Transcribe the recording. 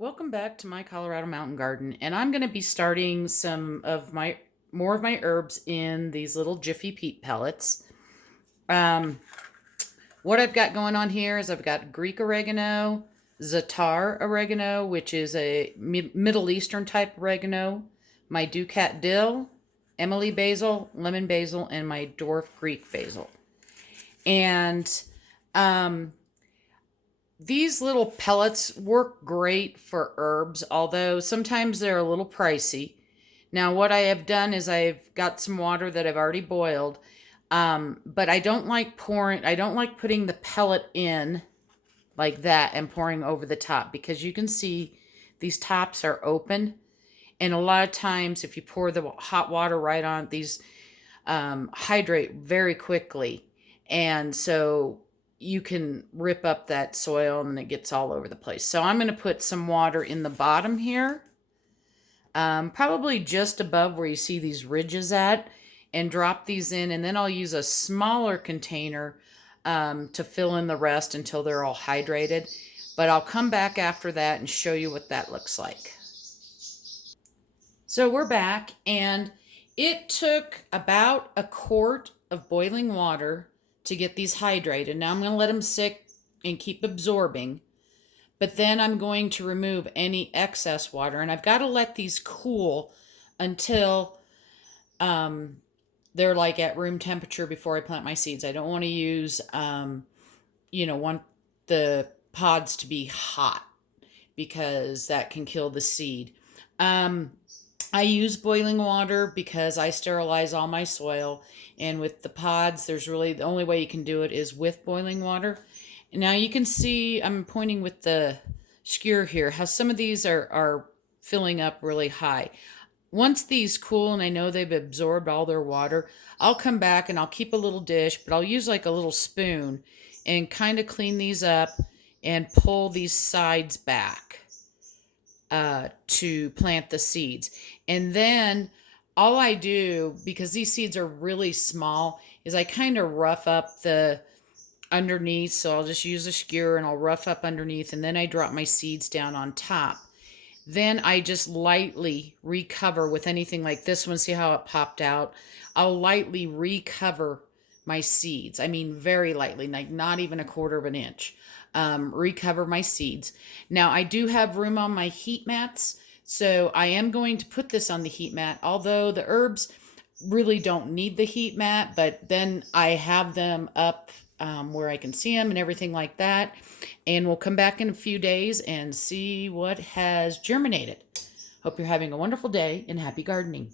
Welcome back to my Colorado Mountain Garden, and I'm going to be starting more of my herbs in these little Jiffy Pete pellets. Um, what I've got going on here is I've got Greek oregano, Zatar oregano, which is a Middle Eastern type oregano, my Ducat dill, Emily basil, lemon basil, and my dwarf Greek basil. And um, these little pellets work great for herbs, although sometimes they're a little pricey. Now, what I have done is I've got some water that I've already boiled, but I don't like putting the pellet in like that and pouring over the top because you can see these tops are open. And a lot of times, if you pour the hot water right on, these hydrate very quickly. And so you can rip up that soil and it gets all over the place. So I'm going to put some water in the bottom here, probably just above where you see these ridges at, and drop these in. And then I'll use a smaller container to fill in the rest until they're all hydrated. But I'll come back after that and show you what that looks like. So we're back, and it took about a quart of boiling water to get these hydrated. Now I'm going to let them sit and keep absorbing, but then I'm going to remove any excess water, and I've got to let these cool until they're like at room temperature before I plant my seeds. I don't want to use, want the pods to be hot because that can kill the seed. I use boiling water because I sterilize all my soil. And with the pods, there's really the only way you can do it is with boiling water. Now you can see I'm pointing with the skewer here how some of these are filling up really high. Once these cool and I know they've absorbed all their water, I'll come back and I'll keep a little dish, but I'll use like a little spoon and kind of clean these up and pull these sides back to plant the seeds. And then all I do, because these seeds are really small, is I kind of rough up the underneath. So I'll just use a skewer and I'll rough up underneath, and then I drop my seeds down on top. Then I just lightly recover with anything like this one. See how it popped out? I'll lightly recover my seeds. I mean, very lightly, like not even a quarter of an inch. Recover my seeds. Now, I do have room on my heat mats, so I am going to put this on the heat mat, although the herbs really don't need the heat mat, but then I have them up where I can see them and everything like that. And we'll come back in a few days and see what has germinated. Hope you're having a wonderful day and happy gardening.